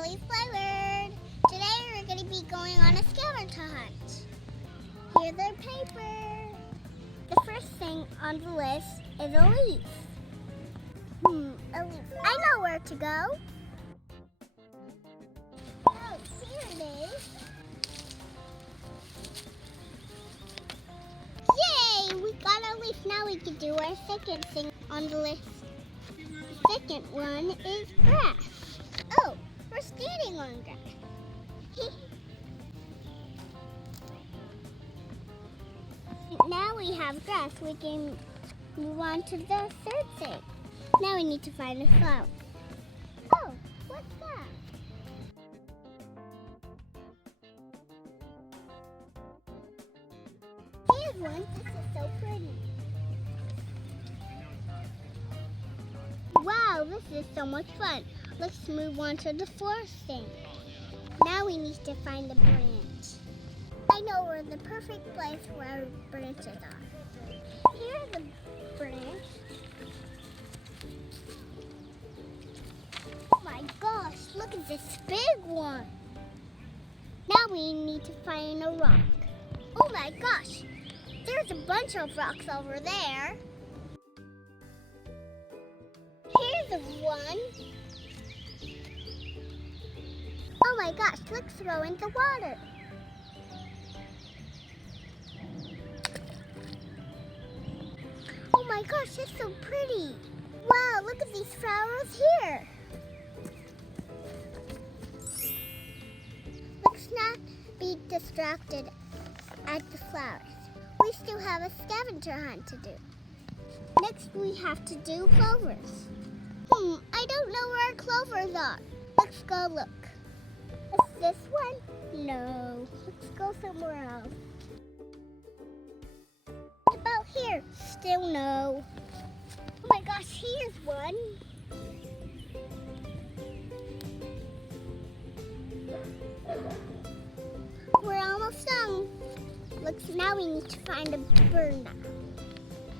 Olly flavored. Today we're going to be going on a scavenger hunt. Here's our paper. The first thing on the list is a leaf. A leaf. I know where to go. Oh, here it is. Yay! We got a leaf. Now we can do our second thing on the list. The second one is grass. Oh, we're standing on grass. Now we have grass. We can move on to the third thing. Now we need to find a flower. Oh, what's that? Here's one. This is so pretty. Wow, this is so much fun. Let's move on to the fourth thing. Now we need to find a branch. I know where the perfect place where our branches are. Here's a branch. Oh my gosh, look at this big one. Now we need to find a rock. Oh my gosh, there's a bunch of rocks over there. Here's one. Oh my gosh, let's throw in the water. Oh my gosh, it's so pretty. Wow, look at these flowers here. Let's not be distracted at the flowers. We still have a scavenger hunt to do. Next, we have to do clovers. I don't know where our clovers are. Let's go look. Is this one? No. Let's go somewhere else. What about here? Still no. Oh my gosh, here's one. We're almost done. Now we need to find a bird now.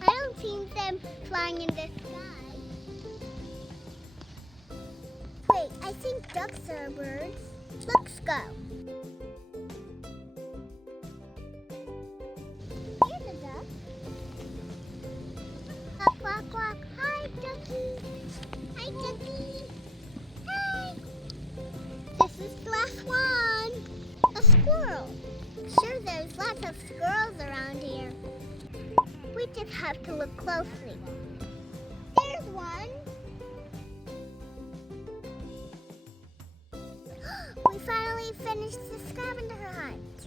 I don't see them flying in the sky. Wait, I think ducks are birds. Let's go. Here's a duck. Quack, quack, quack. Hi, ducky. Hi, ducky. Hi. This is the last one. A squirrel. Sure, there's lots of squirrels around here. We just have to look closely. There's one. We finally finished the scavenger hunt.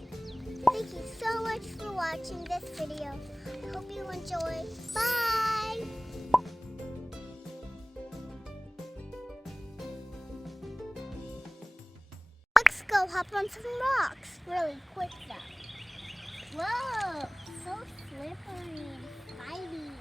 Thank you so much for watching this video. I hope you enjoy. Bye! Let's go hop on some rocks really quick though. Whoa, so slippery and slimy.